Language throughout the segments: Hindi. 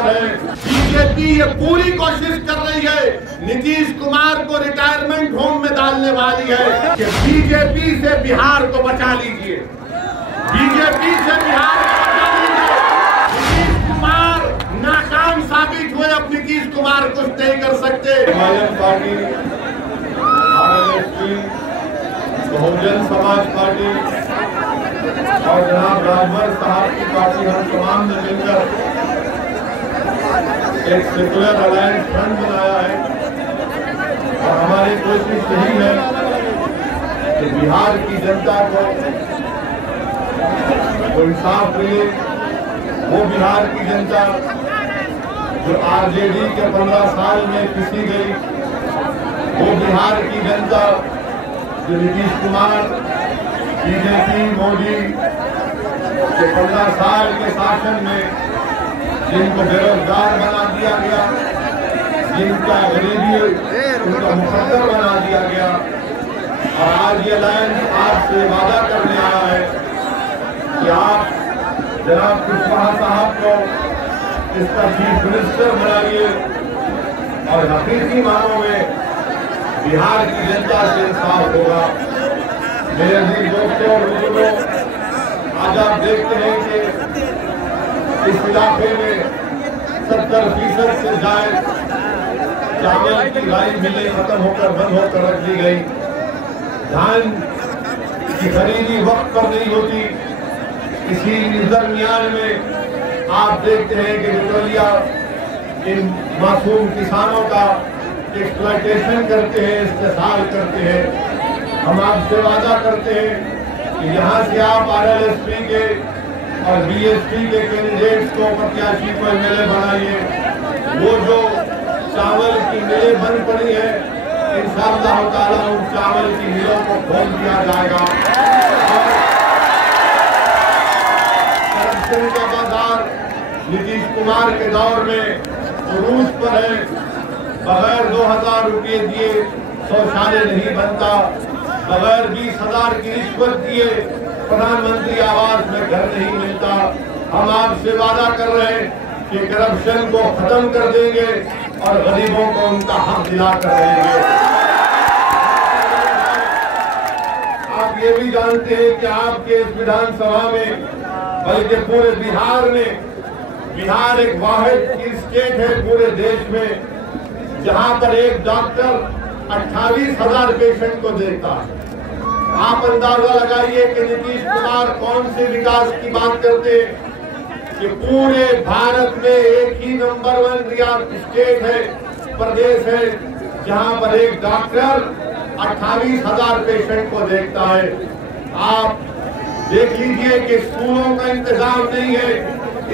पर है। बीजेपी ये पूरी कोशिश कर रही है नीतीश कुमार को रिटायरमेंट होम में डालने वाली है कि बीजेपी से बिहार को बचा लीजिए, बीजेपी से बिहार को बचा लीजिए। नीतीश कुमार नाकाम साबित हुए, अब नीतीश कुमार कुछ नहीं कर सकते। Himalayan party, RLSP, Bahujan Samaj party और जनाब राजभर साहब की पार्टी, हम तमाम ने मिलकर एक सेकुलर अलायंस फ्रंट बनाया है और हमारी कोशिश यही है कि बिहार की जनता को इंसाफ मिले। वो बिहार की जनता जो आरजेडी के 15 साल में पिसी गई, वो बिहार की जनता जो नीतीश कुमार, बीजेपी, मोदी के 15 साल के शासन में जिनको बेरोजगार बना दिया गया, जिनका गरीबी उनका मुकद्दर बना दिया गया, और आज ये अलायंस आपसे वादा करने आया है कि आप जनाब कुशवाहा साहब को इसका चीफ मिनिस्टर बनाइए और हकीकी मानों में बिहार की जनता से इंसाफ होगा। मेरे अजीज दोस्तों और बुजुर्गों, आज आप देखते हैं कि इस इलाके में 70% से ज्यादा चावल की राई मिलें खत्म होकर बंद होकर रख दी गई। धान की खरीदी वक्त पर नहीं होती। इसी दरमियान में आप देखते हैं कि बिचौलिया इन मासूम किसानों का एक्सप्लॉयटेशन करते हैं, इस्तेसाल करते हैं। हम आपसे वादा करते हैं कि यहाँ से आप आरएलएसपी के और बीएसपी के कैंडिडेट्स को प्रत्याशी को एमएलए बनाइए। वो जो चावल की मिलें बंद पड़ी है, इंशाअल्लाह ताला उन चावल की मिलों को खोल दिया जाएगा। करप्शन का बाजार नीतीश कुमार के दौर में उरूज पर है। बगैर 2000 रुपये दिए शौचालय नहीं बनता, बगैर 20,000 की रिश्वत दिए प्रधानमंत्री आवास में घर नहीं मिलता। हम आपसे वादा कर रहे हैं कि करप्शन को खत्म कर देंगे और गरीबों को उनका हक दिला कर देंगे। आप ये भी जानते हैं कि आपके इस विधानसभा में, बल्कि पूरे बिहार में, बिहार एक वाहिद की स्टेट है पूरे देश में जहां पर एक डॉक्टर 28,000 पेशेंट को देखता है। आप अंदाजा लगाइए कि नीतीश कुमार कौन से विकास की बात करते हैं कि पूरे भारत में एक ही नंबर 1 स्टेट है, प्रदेश है, जहां पर एक डॉक्टर 28,000 पेशेंट को देखता है। आप देख लीजिए कि स्कूलों का इंतजाम नहीं है।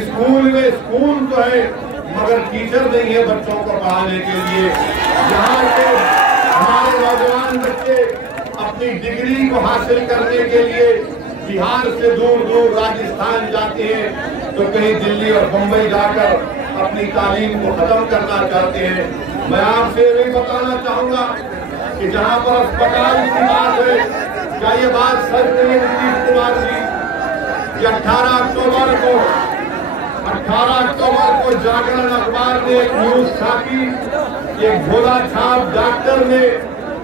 स्कूल में स्कूल तो है मगर टीचर नहीं है बच्चों को पढ़ाने के लिए। यहाँ से हमारे नौजवान बच्चे अपनी डिग्री को हासिल करने के लिए बिहार से दूर दूर राजस्थान जाते हैं, तो कहीं दिल्ली और मुंबई जाकर अपनी तालीम को खत्म करना चाहते हैं। मैं आपसे भी बताना चाहूंगा कि जहाँ पर अस्पताल की बात है, क्या ये बात सच नहीं है नीतीश कुमार जी कि 18 अक्टूबर को जागरण अखबार ने एक न्यूज छापी, एक भोला छाप डॉक्टर ने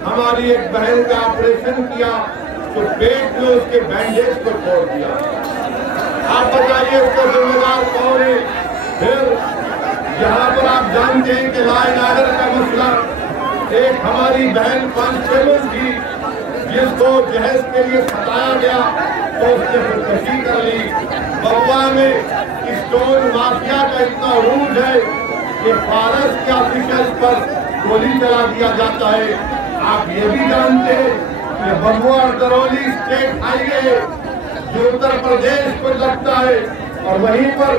हमारी एक बहन का ऑपरेशन किया तो पेट में उसके बैंडेज को छोड़ दिया। आप बताइए उसका जिम्मेदार कौन है? फिर यहाँ पर आप जानते हैं कि लॉ एंड ऑर्डर का मसला, एक हमारी बहन कांस्टेबल थी जिसको जहेज के लिए सताया गया तो उसने खुदकुशी कर ली। बउआ में स्टोन माफिया का इतना रूज है कि फॉरेस्ट के ऑफिसर्स पर गोली चला दिया जाता है। आप ये भी जानते हैं कि बमुआ और दरौली स्टेट हाईवे जो उत्तर प्रदेश को लगता है और वहीं पर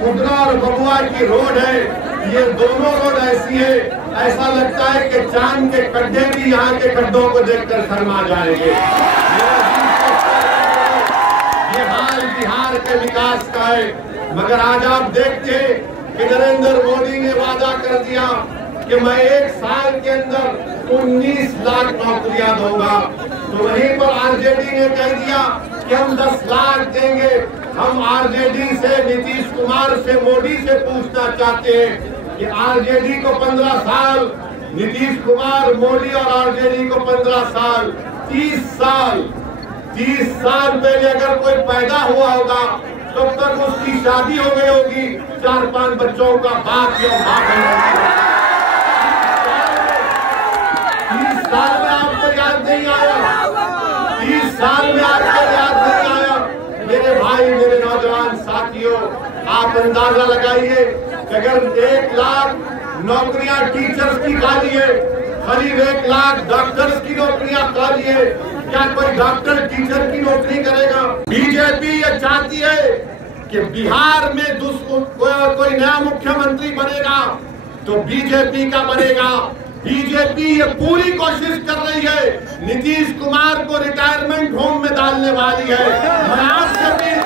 खुदरा और बमुआ की रोड है, ये दोनों रोड ऐसी है ऐसा लगता है कि चांद के गड्ढे भी यहाँ के गड्ढों को देखकर शर्मा जाएंगे। ये हाल बिहार के विकास का है, मगर आज आप देखते हैं कि नरेंद्र मोदी ने वादा कर दिया कि मैं 1 साल के अंदर 19 लाख नौकरियां दूंगा, तो वहीं पर आरजेडी ने कह दिया कि हम 10 लाख देंगे। हम आरजेडी से, नीतीश कुमार से, मोदी से पूछना चाहते हैं कि आरजेडी को 15 साल, नीतीश कुमार, मोदी और आरजेडी को 15 साल, 30 साल पहले अगर कोई पैदा हुआ होगा तब तक उसकी शादी हो गई होगी, 4-5 बच्चों का बाप या माँ होगी। 30 साल में आपको याद नहीं आया? 30 साल में आपको याद नहीं आया? मेरे भाई, मेरे नौजवान साथियों, आप अंदाजा लगाइए कि अगर 1 लाख नौकरियां टीचर्स की खाली है, करीब 1 लाख डॉक्टर्स की नौकरियां खाली है, क्या कोई डॉक्टर टीचर की नौकरी करेगा? बीजेपी ये चाहती है कि बिहार में कोई नया मुख्यमंत्री बनेगा तो बीजेपी का बनेगा। बीजेपी ये पूरी कोशिश कर रही है नीतीश कुमार को रिटायरमेंट होम में डालने वाली है। मैं आपसे अपील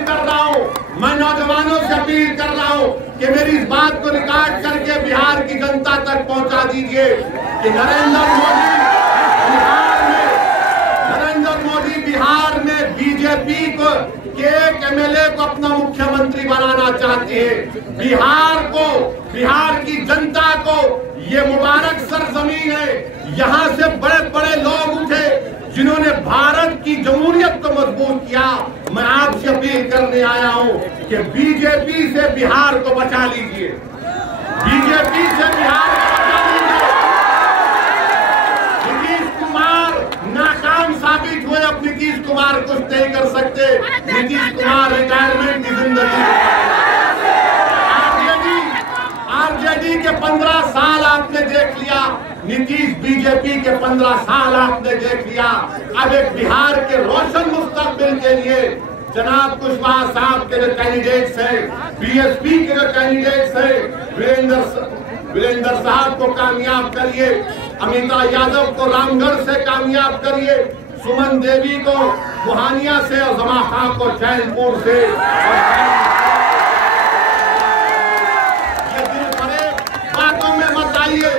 कर रहा हूँ, मैं नौजवानों से अपील कर रहा हूँ कि मेरी इस बात को रिकॉर्ड करके बिहार की जनता तक पहुंचा दीजिए कि नरेंद्र मोदी बिहार में बीजेपी को के एक एमएलए को अपना मुख्यमंत्री बनाना चाहते हैं। बिहार की जनता को ये मुबारक सरजमीन है, यहाँ से बड़े बड़े लोग उठे जिन्होंने भारत की जमहूरियत को मजबूत किया। मैं आपसे अपील करने आया हूँ कि बीजेपी से बिहार को बचा लीजिए, बीजेपी से बिहार को बचा लीजिए। नीतीश कुमार नाकाम साबित हुए, अब नीतीश कुमार कुछ नहीं कर सकते। नीतीश कुमार रिटायरमेंट की जिंदगी, आरजेडी के 15 साल आपने देख लिया, नीतीश बीजेपी के 15 साल आपने देख लिया। अब एक बिहार के रोशन मुस्तकबिल के लिए जनाब कुशवाहा साहब के जो कैंडिडेट्स हैं, बीएसपी के जो कैंडिडेट्स हैं, वीरेंद्र साहब को कामयाब करिए, अमिता यादव को रामगढ़ से कामयाब करिए, सुमन देवी को बुहानिया से और जमा खां को चैनपुर से। ये दिल भरे बातों में मत आइए।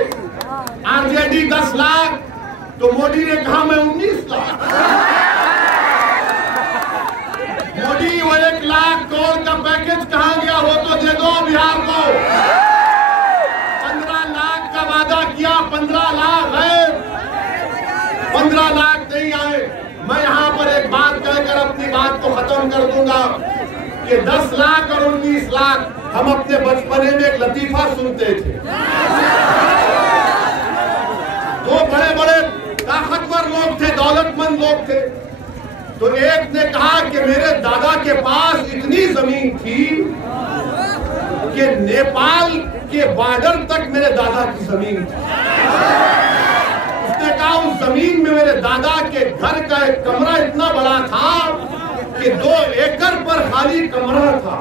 आरजेडी 10 लाख तो मोदी ने कहा मैं 19 लाख। मोदी वो 1 लाख करोड़ का पैकेज कहाँ गया? वो तो दे दो बिहार को। 15 लाख का वादा किया, 15 लाख है, 15 लाख नहीं आए। मैं यहाँ पर एक बात कहकर अपनी बात को खत्म कर दूंगा कि 10 लाख और 19 लाख हम अपने बचपने में एक लतीफा सुनते थे। 2 बड़े बड़े ताकतवर लोग थे, दौलतमंद लोग थे, तो एक ने कहा कि मेरे दादा के पास इतनी जमीन थी कि नेपाल के बॉर्डर तक मेरे दादा की जमीन थी। उसने कहा उस जमीन में मेरे दादा के घर का एक कमरा इतना बड़ा था कि 2 एकड़ पर खाली कमरा था।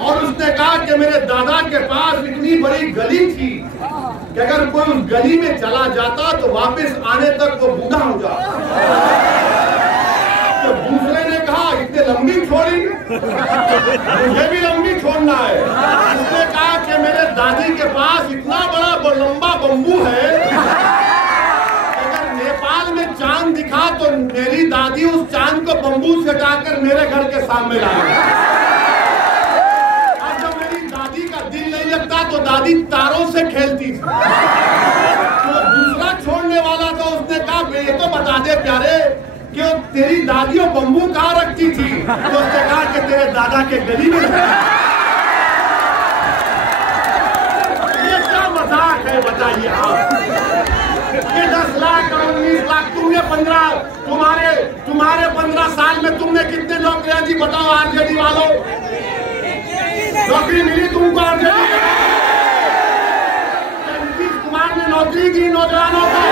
और उसने कहा कि मेरे दादा के पास इतनी बड़ी गली थी कि अगर कोई उस गली में चला जाता तो वापस आने तक वो बूढ़ा हो जाता। तो दूसरे ने कहा इतने लंबी छोड़ी, मुझे भी लंबी छोड़ना है। उसने कहा कि मेरे दादी के पास इतना बड़ा लंबा बम्बू है, अगर नेपाल में चांद दिखा तो मेरी दादी उस चांद को बम्बू से हटाकर मेरे घर के सामने लाएगी। दिल नहीं लगता तो दादी तारों से खेलती थी। तो दूसरा छोड़ने वाला था, उसने कहा ये तो बता दे प्यारे कि तेरी दादी वो बम्बू कहाँ रखती थी? तो उसने कहा कि तेरे दादा के गली में। ये क्या मजाक है बताइए आप? ये 10 लाख और 19 लाख तुमने 15 तुम्हारे 15 साल में तुमने कितने नौकरियां दी बताओ आरजेडी वालों? नौकरी मिली तुमको? नीतीश कुमार ने नौकरी दी नौजवानों को?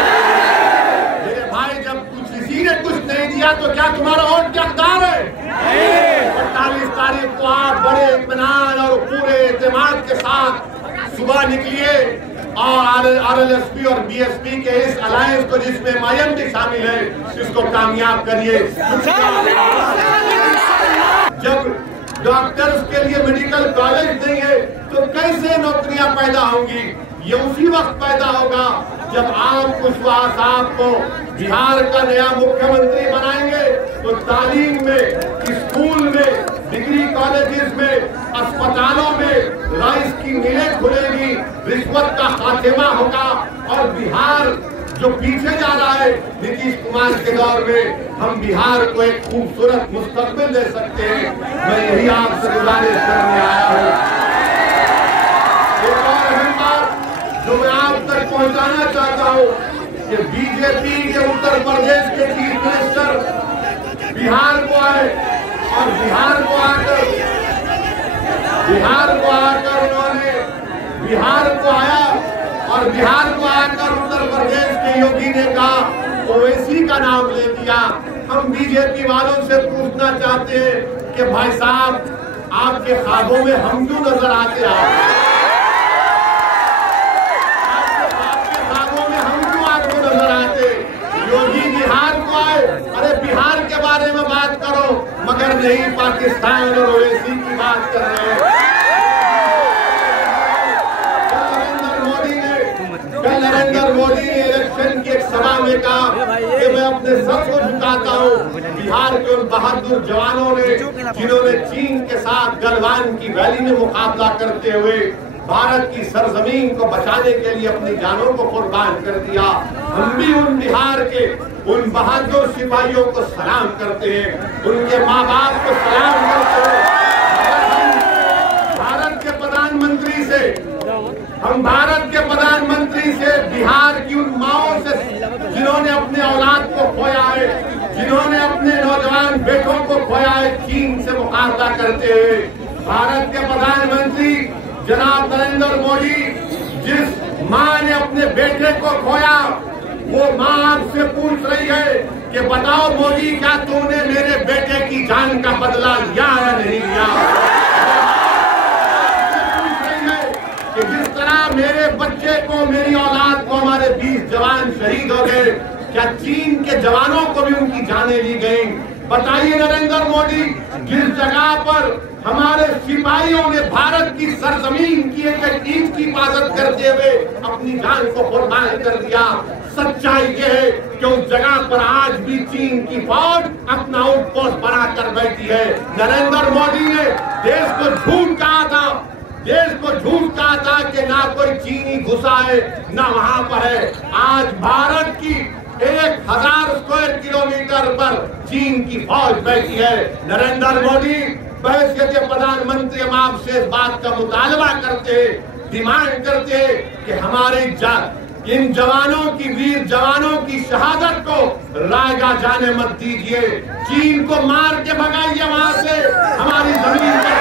मेरे भाई जब किसी ने कुछ नहीं दिया तो क्या तुम्हारा वोट क्या हकदार है? 48 तारीख को आप बड़े इत्मीनान और पूरे एतमाद के साथ सुबह निकलिए और आरएलएसपी और बीएसपी के इस अलायंस को, जिसमें एमआईएम भी शामिल है, इसको कामयाब करिए। जब डॉक्टर्स के लिए मेडिकल कॉलेज नहीं है तो कैसे नौकरियां पैदा होंगी? ये उसी वक्त पैदा होगा जब आप कुशवाहा साहब को बिहार का नया मुख्यमंत्री बनाएंगे तो तालीम में, स्कूल में, डिग्री कॉलेजेस में, अस्पतालों में राइस की मिलें खुलेगी, रिश्वत का खात्मा होगा और बिहार जो पीछे जा रहा है नीतीश कुमार के दौर में, हम बिहार को एक खूबसूरत मुस्तकबिल दे सकते हैं। मैं यही आपसे गुजारिश करने आया हूँ। एक और अहम बात जो मैं आप तक पहुंचाना चाहता हूँ कि बीजेपी के उत्तर प्रदेश के चीफ मिनिस्टर बिहार को आए और बिहार को आकर उन्होंने बिहार को आया और बिहार को आकर उत्तर प्रदेश के योगी ने कहा ओवैसी का नाम ले दिया। हम बीजेपी वालों से पूछना चाहते हैं कि भाई साहब आपके ख्वाबों में हम क्यों नजर आते हैं? आपके ख्वाबों में हम क्यों आपको नजर आते? योगी बिहार को आए, अरे बिहार के बारे में बात करो, मगर नहीं पाकिस्तान और ओवैसी की बात कर रहे हैं। नरेंद्र मोदी ने इलेक्शन की एक सभा में कहा कि मैं अपने सर को झुकाता हूँ बिहार के उन बहादुर जवानों ने जिन्होंने चीन के साथ गलवान की वैली में मुकाबला करते हुए भारत की सरजमीन को बचाने के लिए अपनी जानों को कुर्बान कर दिया। हम भी उन बिहार के उन बहादुर सिपाहियों को सलाम करते हैं, उनके माँ बाप को सलाम करते हैं। हम भारत के प्रधानमंत्री से बिहार की उन माओं से जिन्होंने अपने औलाद को खोया है, जिन्होंने अपने नौजवान बेटों को खोया है चीन से मुकाबला करते हुए, भारत के प्रधानमंत्री जनाब नरेंद्र मोदी जिस मां ने अपने बेटे को खोया, वो मां आपसे पूछ रही है कि बताओ मोदी क्या तुमने मेरे बेटे की जान का बदला लिया या नहीं लिया? कि जिस तरह मेरे बच्चे को, मेरी औलाद को हमारे 20 जवान शहीद हो गए, क्या चीन के जवानों को भी उनकी जानें ली गई? बताइए नरेंद्र मोदी, जिस जगह पर हमारे सिपाहियों ने भारत की सरजमीन की एक ईंट की हिफाजत करते हुए अपनी जान को कुर्बान कर दिया, सच्चाई ये है कि उस जगह पर आज भी चीन की फौज अपना आउटपोस्ट बनाकर बैठी है। नरेंद्र मोदी ने देश को झूठ कहा था कि ना कोई चीनी घुसा है ना वहां पर है। आज भारत की 1000 स्क्वायर किलोमीटर पर चीन की फौज बैठी है। नरेंद्र मोदी बहसियत प्रधानमंत्री हम आपसे इस बात का मुतालबा करते, डिमांड करते कि हमारे इन जवानों की, वीर जवानों की शहादत को रायगा जाने मत दीजिए। चीन को मार के भगाइए वहां से, हमारी जमीन पर